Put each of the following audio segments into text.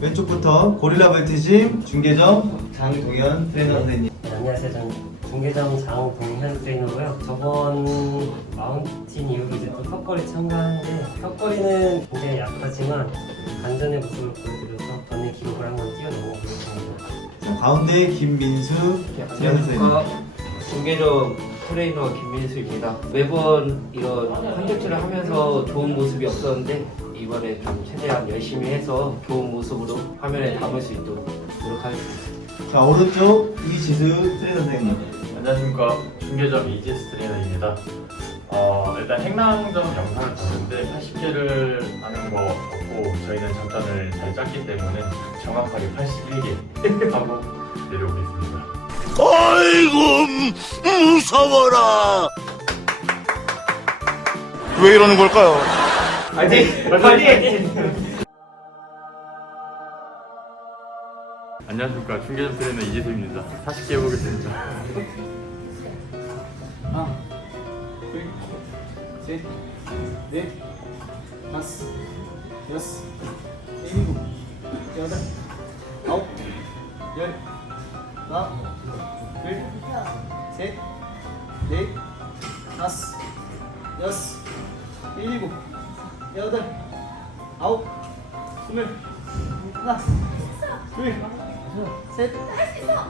왼쪽부터 고릴라 벨트짐 중계점 장동현 트레이너 선생님. 네, 안녕하세요. 저는 중계점 장동현 트레이너고요. 저번 마운틴 이후로 이제 또 턱걸이 참가하는데 턱걸이는 굉장히 약하지만 반전의 모습을 보여드려서 전에 기록을 한번 뛰어넘어보겠습니다. 자, 가운데 김민수 트레이너 선생님. 안녕하십니까 중계점 트레이너 김민수입니다 매번 이런 컨텐츠를 하면서 좋은 모습이 없었는데 이번에 좀 최대한 열심히 해서 좋은 모습으로 화면에 담을 수 있도록 노력하겠습니다 자 오른쪽 이지수 트레이너 선생님. 안녕하십니까 중계점 이지스 트레이너입니다. 어, 일단 행랑점 영상을 봤는데 80개를 하는 거 없고 저희는 점점을 잘 짰기 때문에 정확하게 81개 하고 내려오겠습니다. 아이고 무서워라 왜 이러는 걸까요? 안녕하십니까 중계점 트레이너 이지수입니다. 40개 해보겠습니다. 하나, 둘, 셋, 넷, 다섯, 여섯, 일곱, 여덟, 아홉, 열, 하나, 둘, 셋, 넷, 다섯, 여섯, 일곱, 여덟, 아홉, 스물, 하나, 둘, 셋,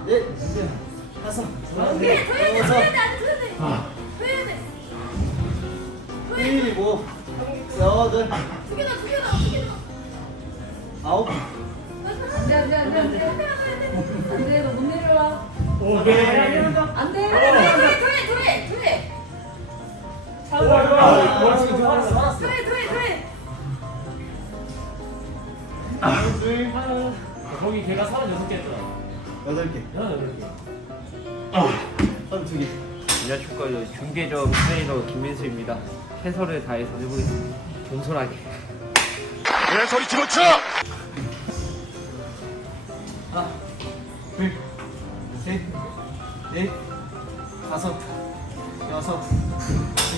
넷, 다섯, 여섯, 일곱, 여덟, 아홉, 안돼 안돼 안돼. 안돼 안돼 너못 내려와. 오케이. 안돼 안돼 둘이 둘이 둘이 둘, 거기 걔가 36개 했잖아. 여덟 개. 서른두 개. 안녕하십니까 저 중계점 트레이너 김민수입니다 최선을 다해서 해보겠습니다 겸손하게 왜 소리 집어쳐! 하나, 둘, 셋, 넷, 다섯, 여섯,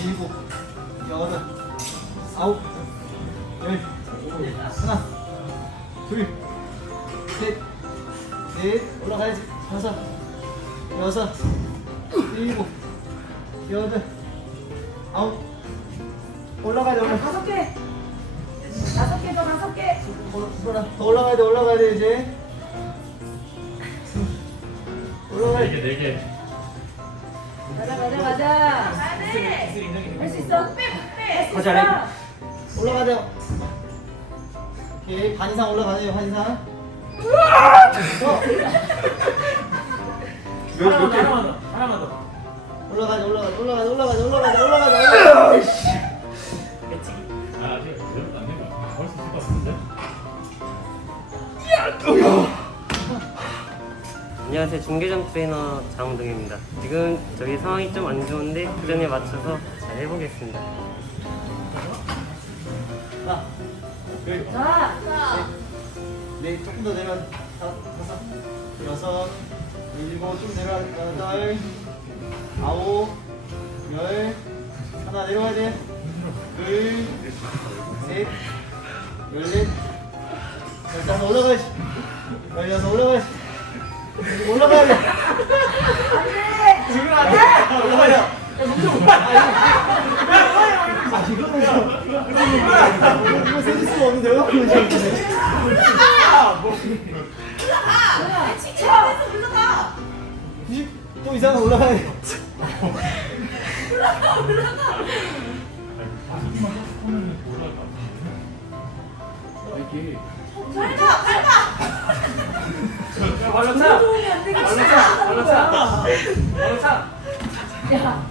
일곱, 여덟, 아홉, 둘, 셋, 넷, 올라가야지. 다섯, 여섯, 일곱, 여덟, 아홉, 올라가야 돼, 올라. 다섯 개 다섯 개 더 다섯 개 올라, 더 올라가야 돼, 올라가야 돼, 이제. 올라가야 돼. 4개, 4개. 가자 가자 가자 할수 있어 할수 있어 올라가야 돼요. 오케이, 반 이상 올라가네요, 반 이상. 어. 몇 개? 하나만 더. 하나만 더. 올라가자, 올라가자, 올라가자, 올라가자, 올라가자, 올라가자, 올라가자. 아, 지금 이러면 안 되고 할수 있을 것 같은데? 안녕하세요. 중계점 트레이너 장동현입니다. 지금 저희 상황이 좀 안 좋은데 그 전에 맞춰서 잘 해보겠습니다. 하나, 자 넷, 조금 더 내려. 다섯, 여섯, 일곱, 좀 내려. 여덟, 아홉, 열. 하나 내려가야 돼. 둘, 셋, 열넷, 열다섯 올라가야지. 열여섯 올라가야지. 올라가야 돼. 지금 안 돼. 올라가야 돼. 아, 이거는 이거 세질 수가 없는데요? 칭찬해서 올라가 90도 이상은 올라가야 돼. 밟아 밟아 발로 차! 발로 차! 발로 차! 발로 차! 야